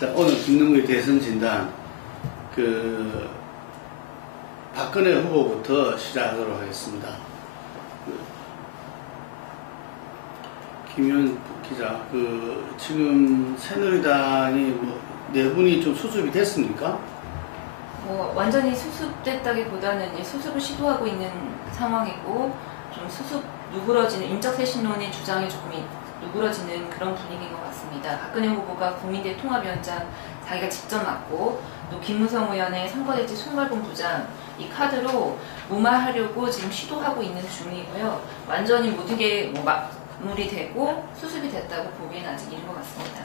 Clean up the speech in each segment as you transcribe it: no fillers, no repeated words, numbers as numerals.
자, 오늘 김능구의 대선 진단, 박근혜 후보부터 시작하도록 하겠습니다. 김현 기자, 지금 새누리당이 네 분이 좀 수습이 됐습니까? 완전히 수습됐다기보다는 이제 수습을 시도하고 있는 상황이고, 좀 누그러지는 인적 쇄신론의 주장이 조금 누그러지는 그런 분위기인 것 같습니다. 박근혜 후보가 국민대 통합위원장 자기가 직접 맡고, 또 김무성 의원의 선거대책 총괄본부장 이 카드로 무마하려고 지금 시도하고 있는 중이고요. 완전히 모든 게 마무리되고 수습이 됐다고 보기에는 아직 이른 것 같습니다.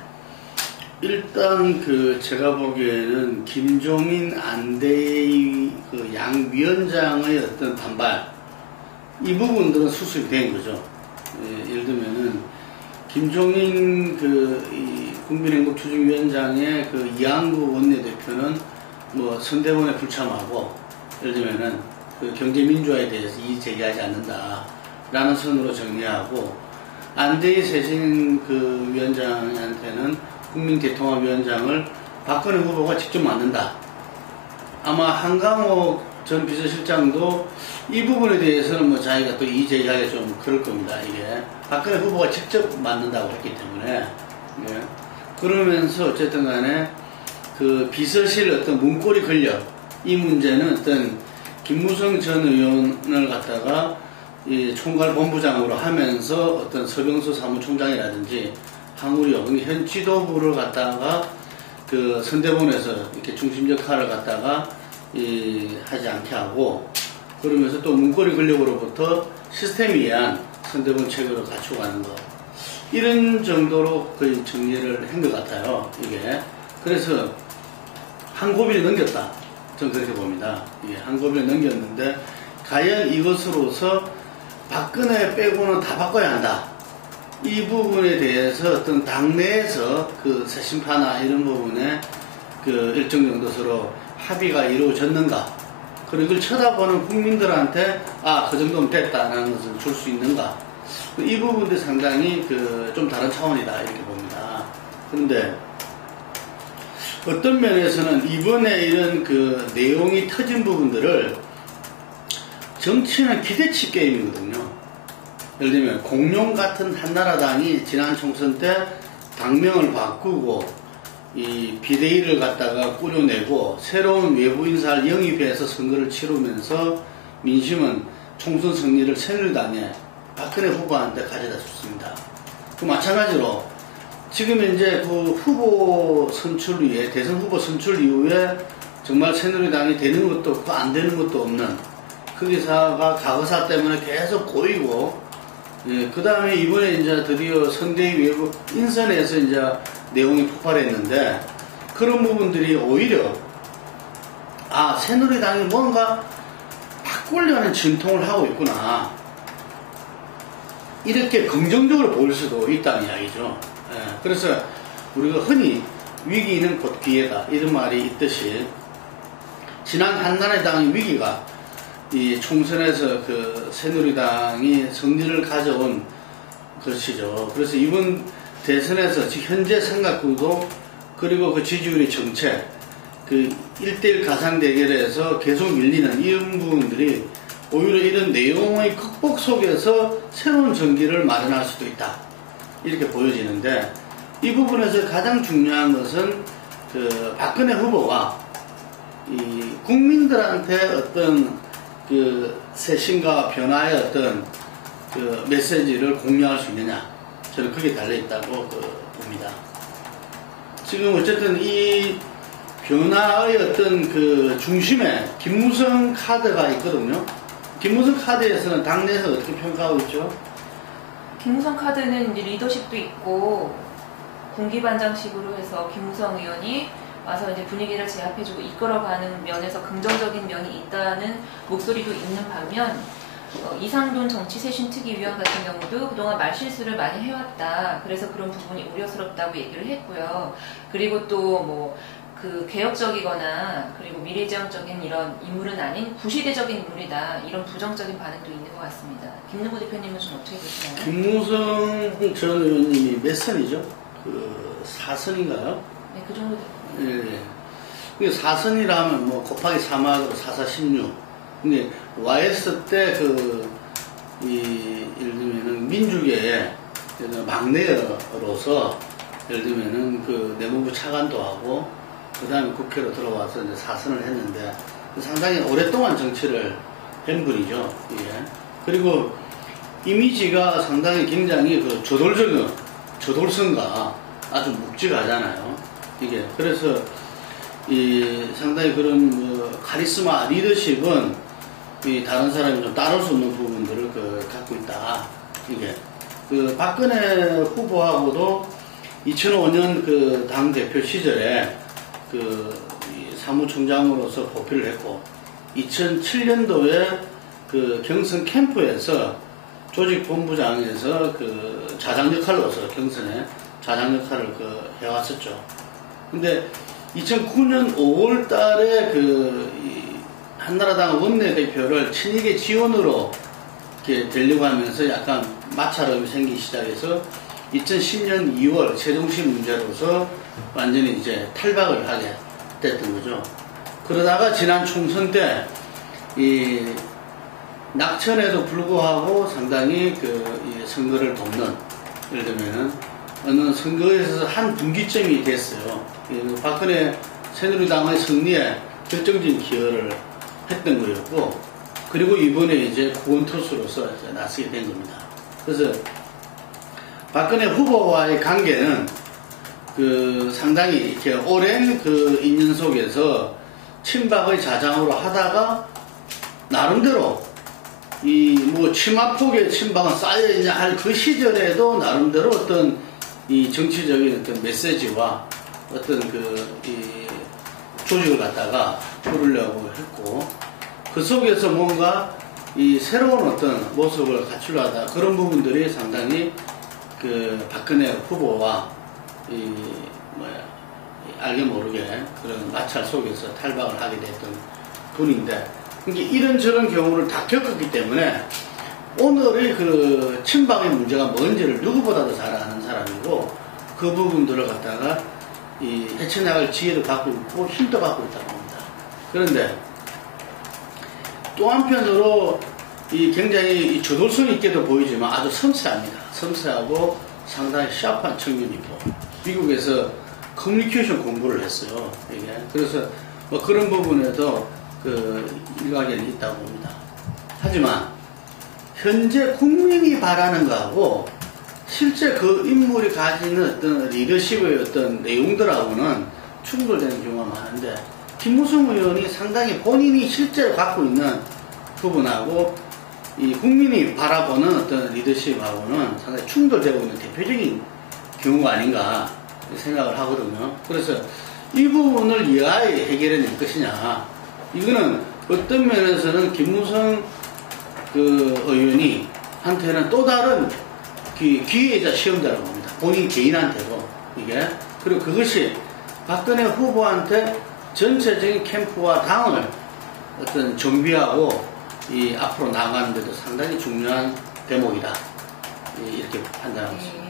일단 제가 보기에는 김종인 안대희 양 위원장의 어떤 반발, 이 부분들은 수습이 된 거죠. 예를 들면은 김종인 국민행복추진위원장의 이한구 원내대표는 선대본에 불참하고, 예를 들면은 경제민주화에 대해서 이의 제기하지 않는다라는 선으로 정리하고, 안대희 쇄신 위원장한테는 국민대통합위원장을 박근혜 후보가 직접 맡는다. 아마 한강호 전 비서실장도 이 부분에 대해서는 자기가 또 이의 제기하기 좀 그럴 겁니다. 이게 박근혜 후보가 직접 맡는다고 했기 때문에. 예. 그러면서 어쨌든 간에 비서실 어떤 문고리 권력, 이 문제는 어떤 김무성 전 의원을 갖다가 총괄본부장으로 하면서 어떤 서병수 사무총장이라든지 항우리요, 현 지도부를 갖다가 선대본에서 이렇게 중심 역할을 갖다가 하지 않게 하고, 그러면서 또 문고리 권력으로부터 시스템 이한 선대본 체계로 갖춰가는 것, 이런 정도로 거의 정리를 한 것 같아요, 이게. 그래서 한 고비를 넘겼다, 저는 그렇게 봅니다. 이게 한 고비를 넘겼는데, 과연 이것으로서 박근혜 빼고는 다 바꿔야 한다, 이 부분에 대해서 어떤 당내에서 새심파나 이런 부분에 일정 정도 서로 합의가 이루어졌는가, 그리고 이걸 쳐다보는 국민들한테 그 정도면 됐다라는 것을 줄 수 있는가, 이 부분도 상당히 좀 다른 차원이다, 이렇게 봅니다. 그런데 어떤 면에서는 이번에 이런 내용이 터진 부분들을, 정치는 기대치 게임이거든요. 예를 들면 공룡 같은 한나라당이 지난 총선 때 당명을 바꾸고 이 비대위를 갖다가 꾸려내고 새로운 외부 인사를 영입해서 선거를 치르면서 민심은 총선 승리를 새누리당에 박근혜 후보한테 가져다 줬습니다. 마찬가지로 지금 이제 후보 선출 이후에, 대선 후보 선출 이후에 정말 새누리당이 되는 것도 없고 안 되는 것도 없는 그 기사가 과거사 때문에 계속 꼬이고, 그 다음에 이번에 이제 드디어 선대위 외부 인선에서 이제 내용이 폭발했는데, 그런 부분들이 오히려 새누리당이 뭔가 바꾸려는 진통을 하고 있구나, 이렇게 긍정적으로 보일 수도 있다는 이야기죠. 그래서 우리가 흔히 위기는 곧 기회다, 이런 말이 있듯이, 지난 한나라당의 위기가 이 총선에서 새누리당이 승리를 가져온 것이죠. 그래서 이번 대선에서 현재 생각구도, 그리고 지지율의 정책, 1대1 가상 대결에서 계속 밀리는 이런 부분들이 오히려 이런 내용의 극복 속에서 새로운 전기를 마련할 수도 있다, 이렇게 보여지는데, 이 부분에서 가장 중요한 것은 박근혜 후보가 국민들한테 어떤 쇄신과 변화의 어떤 메시지를 공유할 수 있느냐, 저는 그게 달려있다고 봅니다. 지금 어쨌든 이 변화의 어떤 중심에 김무성 카드가 있거든요. 김무성 카드에서는 당내에서 어떻게 평가하고 있죠? 김무성 카드는 이제 리더십도 있고, 군기반장식으로 해서 김무성 의원이 와서 이제 분위기를 제압해주고 이끌어가는 면에서 긍정적인 면이 있다는 목소리도 있는 반면, 이상돈 정치쇄신특위위원 같은 경우도 그동안 말실수를 많이 해왔다, 그래서 그런 부분이 우려스럽다고 얘기를 했고요. 그리고 또 개혁적이거나 그리고 미래지향적인 이런 인물은 아닌 구시대적인 인물이다, 이런 부정적인 반응도 있는 것 같습니다. 김능구 대표님은 좀 어떻게 보시나요? 김무성 전 의원님이 몇 선이죠? 4선인가요? 네, 그 정도 됩니다. 예. 그 4선이라 하면 뭐 곱하기 3하고 4,4,16. 근데 YS 때 예를 들면은 민주계의 막내로서 예를 들면은 그 내무부 차관도 하고 그 다음에 국회로 들어와서 이제 4선을 했는데 상당히 오랫동안 정치를 한 분이죠. 예. 그리고 이미지가 상당히 굉장히 그 저돌성과 아주 묵직하잖아요. 이게 그래서 상당히 그런 카리스마 리더십은 다른 사람이 좀 따를 수 없는 부분들을 갖고 있다. 이게 박근혜 후보하고도 2005년 당 대표 시절에 사무총장으로서 보필을 했고 2007년도에 경선 캠프에서 조직본부장에서 자장 역할로서 경선에 자장 역할을 해왔었죠. 근데 2009년 5월 달에 한나라당 원내대표를 친이계 지원으로 이렇게 되려고 하면서 약간 마찰음이 생기기 시작해서 2010년 2월 세종시 문제로서 완전히 이제 탈박을 하게 됐던 거죠. 그러다가 지난 총선 때 낙천에도 불구하고 상당히 선거를 돕는, 예를 들면은 어느 선거에서 한 분기점이 됐어요. 박근혜 새누리당의 승리에 결정적인 기여를 했던 거였고, 그리고 이번에 이제 구원투수로서 나서게 된 겁니다. 그래서 박근혜 후보와의 관계는 상당히 이렇게 오랜 인연 속에서 친박의 자장으로 하다가 나름대로 치마폭의 친박은 쌓여있냐 할 그 시절에도 나름대로 어떤 정치적인 어떤 메시지와 어떤 조직을 갖다가 꾸리려고 했고, 그 속에서 뭔가 새로운 어떤 모습을 갖추려 하다 그런 부분들이 상당히 박근혜 후보와 알게 모르게 그런 마찰 속에서 탈박을 하게 됐던 분인데, 이런저런 경우를 다 겪었기 때문에 오늘의 친박의 문제가 뭔지를 누구보다도 잘 아는 사람이고, 그 부분들을 갖다가 헤쳐나갈 지혜도 갖고 있고 힘도 갖고 있다고 봅니다. 그런데 또 한편으로 굉장히 저돌성 있게도 보이지만 아주 섬세합니다. 섬세하고 상당히 샤프한 청년이고, 미국에서 커뮤니케이션 공부를 했어요. 이게. 그래서 그런 부분에도 일각에는 있다고 봅니다. 하지만 현재 국민이 바라는 거하고 실제 그 인물이 가지는 어떤 리더십의 어떤 내용들하고는 충돌되는 경우가 많은데, 김무성 의원이 상당히 본인이 실제로 갖고 있는 부분하고 국민이 바라보는 어떤 리더십하고는 상당히 충돌되고 있는 대표적인 경우가 아닌가 생각을 하거든요. 그래서 이 부분을 이하에 해결해낼 것이냐, 이거는 어떤 면에서는 김무성 의원이 한테는 또 다른 기회이자 시험자라고 봅니다. 본인 개인한테도 이게. 그리고 그것이 박근혜 후보한테 전체적인 캠프와 당을 어떤 정비하고 앞으로 나가는 데도 상당히 중요한 대목이다. 이렇게 판단하고 있습니다.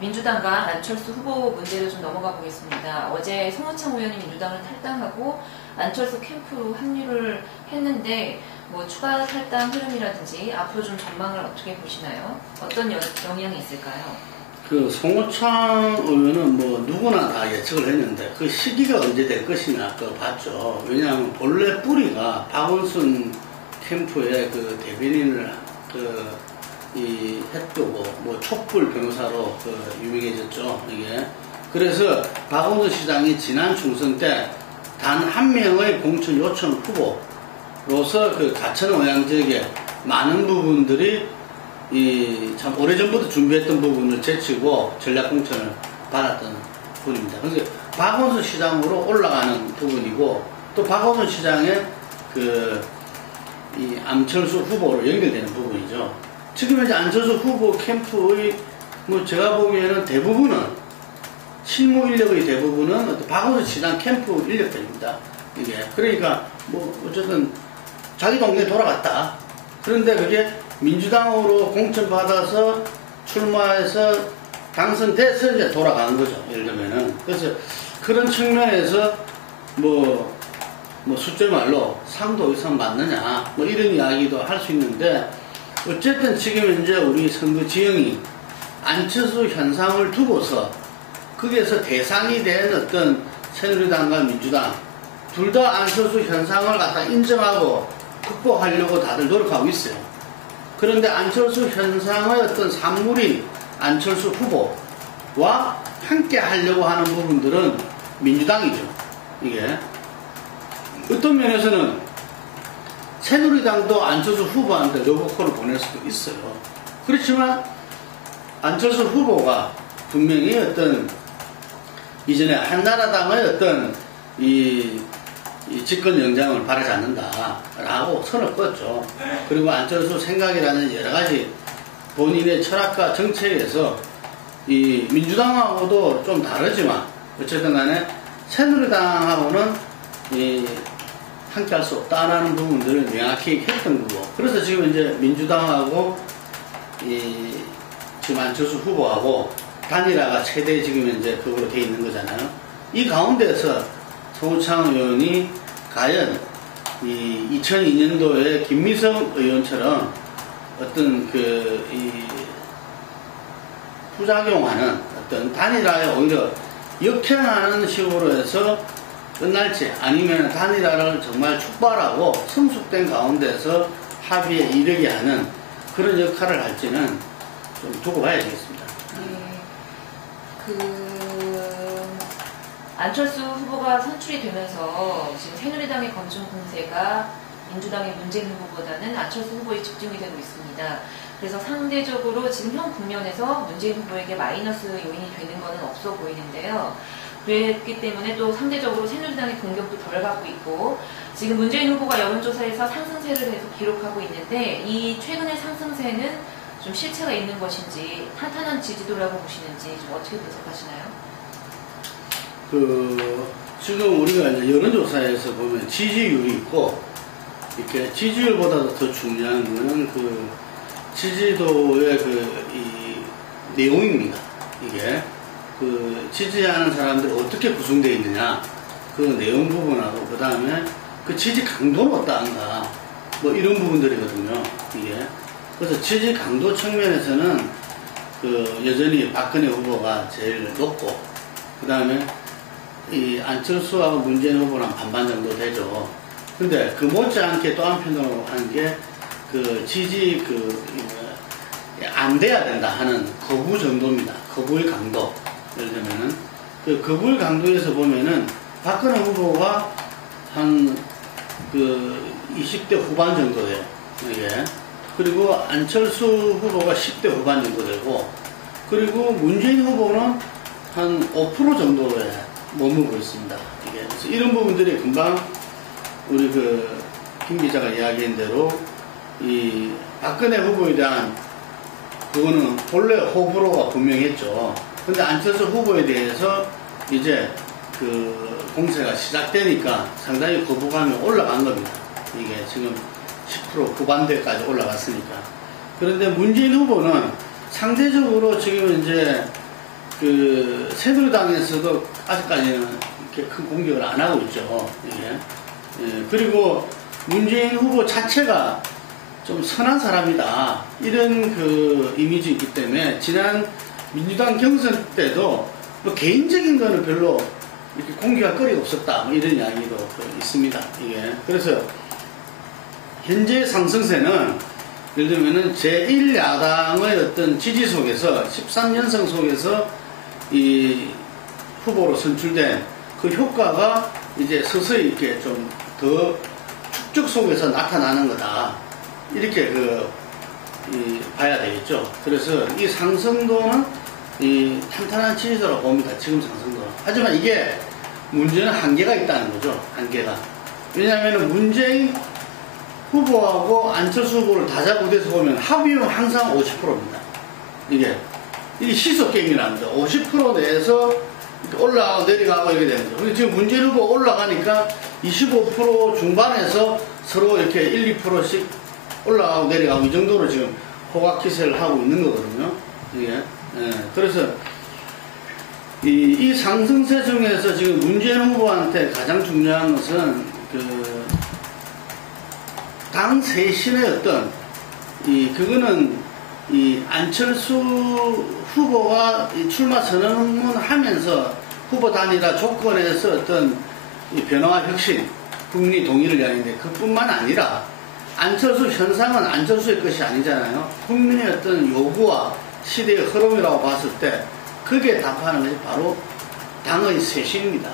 민주당과 안철수 후보 문제로 좀 넘어가 보겠습니다. 어제 송호창 의원이 민주당을 탈당하고 안철수 캠프로 합류를 했는데, 추가 탈당 흐름이라든지 앞으로 좀 전망을 어떻게 보시나요? 어떤 영향이 있을까요? 송호창 의원은 누구나 다 예측을 했는데 그 시기가 언제 될 것이냐 봤죠. 왜냐하면 본래 뿌리가 박원순 캠프의 대변인을 했고 촛불 변호사로 유명해졌죠. 이게. 그래서 박원순 시장이 지난 총선 때 단 한 명의 공천 요청 후보로서 가천 의향지역에 많은 부분들이 참 오래전부터 준비했던 부분을 제치고 전략 공천을 받았던 분입니다. 그래서 박원순 시장으로 올라가는 부분이고, 또 박원순 시장의 안철수 후보로 연결되는 부분이죠. 지금 현재 안철수 후보 캠프의 제가 보기에는 대부분은 실무 인력의 대부분은 박원순 시장 캠프 인력들입니다. 이게. 그러니까 어쨌든 자기 동네 돌아갔다. 그런데 그게 민주당으로 공천받아서 출마해서 당선돼서 이제 돌아간 거죠. 예를 들면은. 그래서 그런 측면에서 뭐 숫자 말로 상도 의선 맞느냐, 뭐 이런 이야기도 할 수 있는데, 어쨌든 지금 현재 우리 선거 지형이 안철수 현상을 두고서 거기에서 대상이 된 어떤 새누리당과 민주당 둘 다 안철수 현상을 갖다 인정하고 극복하려고 다들 노력하고 있어요. 그런데 안철수 현상의 어떤 산물인 안철수 후보와 함께 하려고 하는 부분들은 민주당이죠. 이게 어떤 면에서는 새누리당도 안철수 후보한테 러브콜을 보낼 수도 있어요. 그렇지만 안철수 후보가 분명히 어떤 이전에 한나라당의 어떤 이 집권 영장을 바라지 않는다라고 선을 껐죠. 그리고 안철수 생각이라는 여러 가지 본인의 철학과 정책에서 이 민주당하고도 좀 다르지만 어쨌든 간에 새누리당하고는 함께 할 수 없다라는 부분들을 명확히 했던 거고, 그래서 지금 이제 민주당하고 지금 안철수 후보하고 단일화가 최대 지금 이제 그거로 돼 있는 거잖아요. 이 가운데서 송우창 의원이 과연 이 2002년도에 김미성 의원처럼 어떤 부작용하는 어떤 단일화에 오히려 역행하는 식으로 해서 끝날지, 아니면 단일화를 정말 촉발하고 성숙된 가운데서 합의에 이르게 하는 그런 역할을 할지는 좀 두고 봐야 되겠습니다. 안철수 후보가 선출이 되면서 지금 새누리당의 검증 공세가 민주당의 문재인 후보보다는 안철수 후보에 집중이 되고 있습니다. 그래서 상대적으로 지금 현 국면에서 문재인 후보에게 마이너스 요인이 되는 것은 없어 보이는데요. 그랬기 때문에 또 상대적으로 새누리당의 공격도 덜 받고 있고, 지금 문재인 후보가 여론조사에서 상승세를 계속 기록하고 있는데, 이 최근의 상승세는 좀 실체가 있는 것인지, 탄탄한 지지도라고 보시는지 좀 어떻게 분석하시나요? 지금 우리가 이제 여론조사에서 보면 지지율이 있고, 이렇게 지지율보다도 더 중요한 거는 지지도의 이 내용입니다. 이게 지지하는 사람들이 어떻게 구성되어 있느냐, 그 내용 부분하고, 그 다음에 그 지지 강도는 어떠한가, 뭐 이런 부분들이거든요. 이게. 그래서 지지 강도 측면에서는 여전히 박근혜 후보가 제일 높고, 그 다음에 이 안철수하고 문재인 후보랑 반반 정도 되죠. 근데 그 못지않게 또 한편으로 하는 게 안 돼야 된다 하는 거부 정도입니다. 거부의 강도. 예를 들면은 거부의 강도에서 보면은 박근혜 후보가 한 20대 후반 정도 돼요. 이게. 그리고 안철수 후보가 10대 후반 정도 되고, 그리고 문재인 후보는 한 5% 정도에 머물고 있습니다. 이게. 그래서 이런 부분들이 금방 우리 김 기자가 이야기한 대로 이 박근혜 후보에 대한 그거는 본래 호불호가 분명했죠. 근데 안철수 후보에 대해서 이제 공세가 시작되니까 상당히 거부감이 올라간 겁니다. 이게 지금 10% 후반대까지 올라갔으니까. 그런데 문재인 후보는 상대적으로 지금 이제 새누리당에서도 아직까지는 이렇게 큰 공격을 안 하고 있죠. 이게. 예, 그리고 문재인 후보 자체가 좀 선한 사람이다, 이런 이미지 있기 때문에 지난 민주당 경선 때도 뭐 개인적인 거는 별로 이렇게 공개할 거리가 없었다, 뭐 이런 이야기도 있습니다. 이게. 그래서 현재 상승세는 예를 들면은 제1야당의 어떤 지지 속에서 13년성 속에서 이 후보로 선출된 그 효과가 이제 서서히 이렇게 좀 더 축적 속에서 나타나는 거다, 이렇게 봐야 되겠죠. 그래서 이 상승도는 이 탄탄한 지지도라고 봅니다. 지금 상승도. 하지만 이게 문제는 한계가 있다는 거죠. 한계가. 왜냐하면 문재인 후보하고 안철수 후보를 다자구대에서 보면 합의는 항상 50%입니다. 이게 시속 게임이라는 거죠. 50% 내에서 올라가고 내려가고 이렇게 되는 거죠. 근데 지금 문재인 후보 올라가니까 25% 중반에서 서로 이렇게 1, 2%씩 올라가고 내려가고 이 정도로 지금 호각기세를 하고 있는 거거든요. 이게. 그래서 이 상승세 중에서 지금 문재인 후보한테 가장 중요한 것은 당 쇄신의 어떤 그거는 안철수 후보가 출마 선언문 하면서 후보 단일화 조건에서 어떤 변화와 혁신, 국민의 동의를 이야기하는데 그뿐만 아니라 안철수 현상은 안철수의 것이 아니잖아요. 국민의 어떤 요구와 시대의 흐름이라고 봤을 때 그게 답하는 것이 바로 당의 쇄신입니다.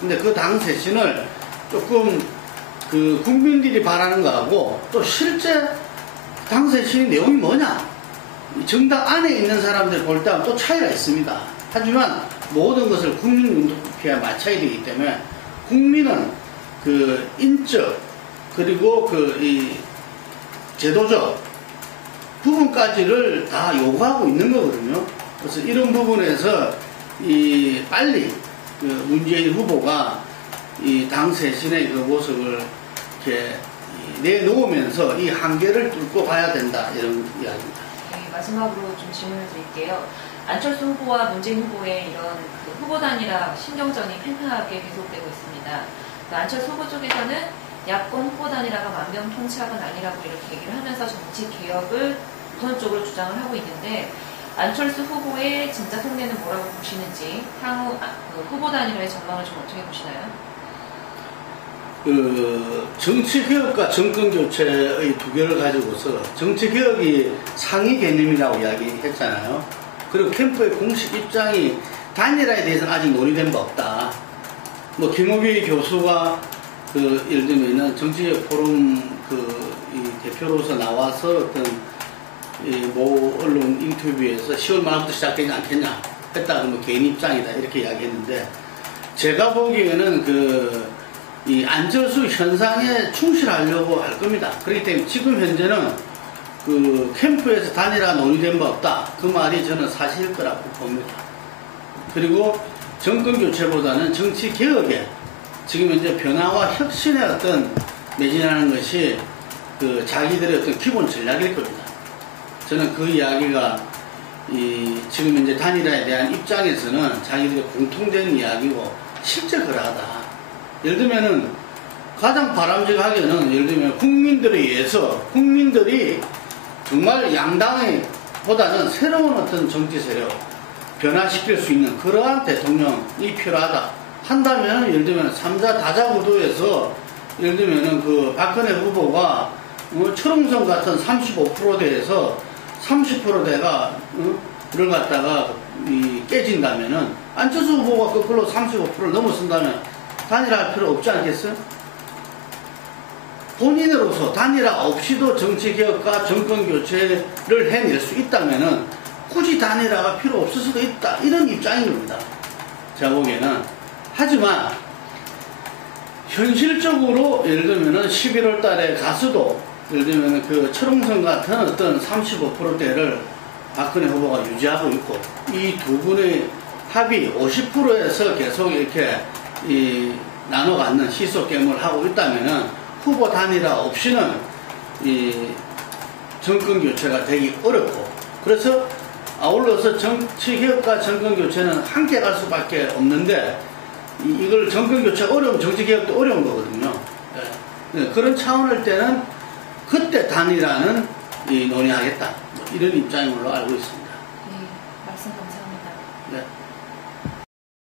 근데 그 당 쇄신을 조금 국민들이 바라는 거하고 또 실제 당 쇄신의 내용이 뭐냐? 정당 안에 있는 사람들 볼 때는 또 차이가 있습니다. 하지만 모든 것을 국민 눈높이에 맞춰야 되기 때문에 국민은 인적 그리고 이 제도적 부분까지를 다 요구하고 있는 거거든요. 그래서 이런 부분에서 빨리 문재인 후보가 당 쇄신의 그 모습을 이렇게 내놓으면서 이 한계를 뚫고 가야 된다 이런 이야기입니다. 네, 마지막으로 좀 질문을 드릴게요. 안철수 후보와 문재인 후보의 이런 후보 단일화 신경전이 팽팽하게 계속되고 있습니다. 안철수 후보 쪽에서는 야권 후보 단일화가 만병통치약은 아니라고 이렇게 얘기를 하면서 정치 개혁을 우선적으로 주장을 하고 있는데 안철수 후보의 진짜 속내는 뭐라고 보시는지 향후 후보 단일화의 전망을 좀 어떻게 보시나요? 정치개혁과 정권교체의 두 개를 가지고서 정치개혁이 상위 개념이라고 이야기했잖아요. 그리고 캠프의 공식 입장이 단일화에 대해서는 아직 논의된 바 없다. 뭐 김호기 교수가 예를 들면은 정치개혁 포럼 이 대표로서 나와서 어떤 모 언론 인터뷰에서 10월 말부터 시작되지 않겠냐 했다. 뭐 개인 입장이다 이렇게 이야기했는데 제가 보기에는 이 안철수 현상에 충실하려고 할 겁니다. 그렇기 때문에 지금 현재는 캠프에서 단일화 논의된 바 없다. 그 말이 저는 사실일 거라고 봅니다. 그리고 정권 교체보다는 정치 개혁에 지금 현재 변화와 혁신의 어떤 매진하는 것이 자기들의 어떤 기본 전략일 겁니다. 저는 그 이야기가 지금 현재 단일화에 대한 입장에서는 자기들의 공통된 이야기고 실제 그러하다. 예를 들면은 가장 바람직하게는 예를 들면 국민들에 의해서 국민들이 정말 양당의 보다는 새로운 어떤 정치 세력 변화시킬 수 있는 그러한 대통령이 필요하다 한다면 예를 들면 3자 다자 구도에서 예를 들면은 박근혜 후보가 철옹성 같은 35%대에서 30%대가 를 갖다가 깨진다면은 안철수 후보가 거꾸로 35%를 넘어선다면 단일화할 필요 없지 않겠어요? 본인으로서 단일화 없이도 정치개혁과 정권교체를 해낼 수 있다면은 굳이 단일화가 필요 없을 수도 있다. 이런 입장인 겁니다. 제가 보기에는. 하지만 현실적으로 예를 들면은 11월 달에 가서도 예를 들면은 철옹성 같은 어떤 35%대를 박근혜 후보가 유지하고 있고 이 두 분의 합의 50%에서 계속 이렇게 나눠 갖는 시소게임을 하고 있다면은 후보 단일화 없이는 정권 교체가 되기 어렵고 그래서 아울러서 정치개혁과 정권 교체는 함께 갈 수밖에 없는데 이걸 정권 교체가 어려우면 정치개혁도 어려운 거거든요. 네. 그런 차원일 때는 그때 단일화는 논의하겠다 이런 입장인 걸로 알고 있습니다. 네, 말씀 감사합니다. 네.